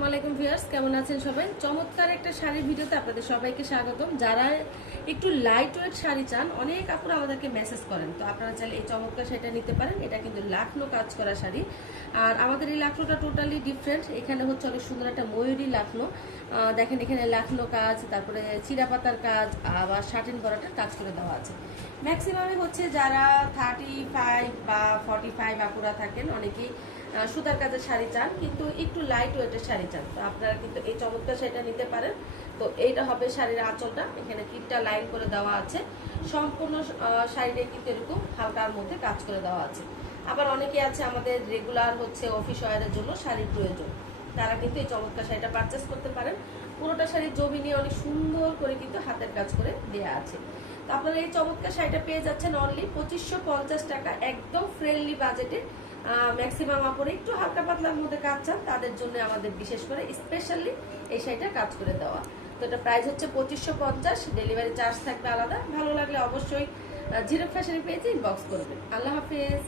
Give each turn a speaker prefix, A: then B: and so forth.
A: আসসালামু আলাইকুম ভিউয়ার্স, কেমন আছেন সবাই? চমৎকার একটা শাড়ির ভিডিওতে আপনাদের সবাইকে স্বাগতম। যারা একটু লাইট ওয়েট শাড়ি চান, অনেক আপুরা আমাদেরকে মেসেজ করেন। তো আপনারা চাইলে এই চমৎকার শাড়িটা নিতে পারেন। এটা কিন্তু লাখনো কাজ করা শাড়ি। আর আমাদের এই লাখনোটা টোটালি ডিফারেন্ট এখানে হচ্ছে অনেক সুন্দর একটা ময়ূরী লাখনো। দেখেন এখানে লাখনো কাজ, তারপরে চিরাপাতার কাজ, আবার শার্টিন বরাটার কাজ করে দেওয়া আছে। ম্যাক্সিমামে হচ্ছে যারা থার্টি ফাইভ বা ফর্টি ফাইভ আপুরা থাকেন, অনেকেই সুতার কাজের শাড়ি চান, কিন্তু একটু লাইট ওয়েটের শাড়ি চান। তো আপনারা কিন্তু এই চমৎকার শাড়িটা নিতে পারেন। তো এইটা হবে শাড়ির আঁচলটা। এখানে তিনটা লাইন করে দেওয়া আছে। সম্পূর্ণ শাড়িটা কিন্তু এরকম হালকার মধ্যে কাজ করে দেওয়া আছে। আবার অনেকে আছে আমাদের রেগুলার হচ্ছে অফিস ওয়ারের জন্য শাড়ির প্রয়োজন। তারা কিন্তু এই চমৎকার শাড়িটা পারচেস করতে পারেন। পুরোটা শাড়ির জমি নিয়ে অনেক সুন্দর করে কিন্তু হাতের কাজ করে দেয়া আছে। তো আপনারা এই চমৎকার শাড়িটা পেয়ে যাচ্ছেন অনলি পঁচিশশো টাকা, একদম ফ্রেন্ডলি বাজেটে ম্যাক্সিমাম আপনি একটু হালকা পাতলার মধ্যে কাজ চান, তাদের জন্য আমাদের বিশেষ করে স্পেশালি এই শাড়িটা কাজ করে দেওয়া। তো এটা প্রাইস হচ্ছে পঁচিশশো পঞ্চাশ ডেলিভারি চার্জ থাকবে আলাদা। ভালো লাগলে অবশ্যই জিরো ফ্যাশনে পেয়েছে ইনবক্স করবেন। আল্লাহ হাফিজ।